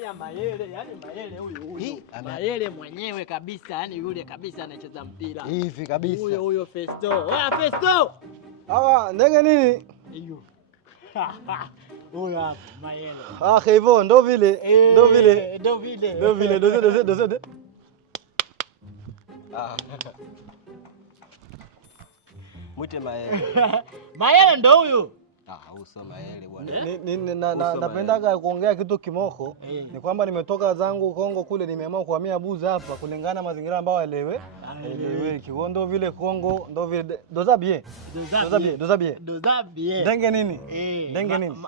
nakwambia Mayele, yani Mayele huyu. Mayele mwenyewe kabisa, yani yule kabisa anacheza mpira. Hivi kabisa. Huyo Festo. Oya Festo. Hawa ndege nini? Hiyo. Huyo hapa Mayele. Hivyo ndo vile. Ndo vile. Doze. Mwite Mayele. Mayele ndo huyu. Uso Mayele bwana. Napendaga kuongea kitu kimoko. Ni kwamba nimetoka zangu Kongo kule, nimeamua kuhamia Buza hapa kulingana mazingira ambayo elewe. Ndo vile Kongo, ndo vile doza bien. Ndenge nini? Ndenge nini?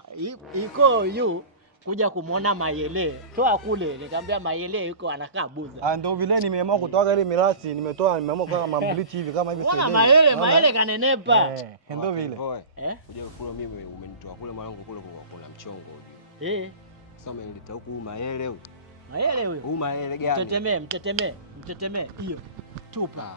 Iko yu kuja kumuona Mayele. Toa kule, nikamwambia Mayele yuko anakaa Buza. Ndo vile nimeamua kutoa ile mirasi, nimeamua kwa mambliti hivi kama hivi sasa. Mayele kanenepa. Ndo vile. Kuja kule mimi umenitoa kule mwanangu kule kuna mchongo huyu. Sasa umenileta huku Mayele huyu. Mayele huyu. Mayele gani? Mtetemee. Hiyo. Tupa.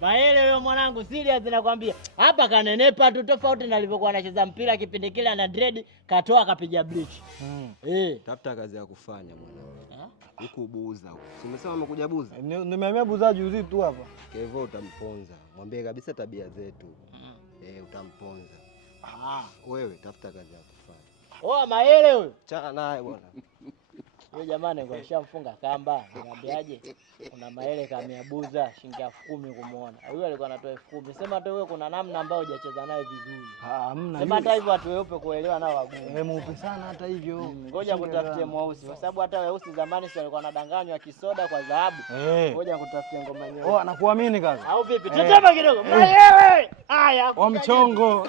Mayele huyo mwanangu serious nakwambia. Hapa kanenepa tu tofauti na alivyokuwa anacheza mpira kipindi kile na dread katoa akapiga bleach. Tafuta kazi ya kufanya mwanangu. Huku Buza huko. Umesema umekuja Buza? Nimehamia Buza juzi tu hapa. Hivyo utamponza. Mwambie kabisa tabia zetu. Utamponza. Wewe tafuta kazi ya kufanya. Mayele huyo. Chana naye bwana. Wewe jamani ngo shamfunga kamba. Niambiaje? Kuna Mayele kamia Buza shilingi 10,000 kumuona. Yule alikuwa anatoa 10,000. Sema hata wewe kuna namna ambayo hujacheza naye vizuri. Hamna. Sema hata hivyo watu weupe kuelewa nao wagumu. Mweupe sana hata hivyo. Ngoja kutafutie mweusi kwa sababu hata weusi zamani sio walikuwa wanadanganywa kisoda kwa dhahabu. Ngoja kutafutie ngoma nyeusi. Anakuamini kaza. Au vipi? Tetema kidogo. Mayele! Haya. Mchongo.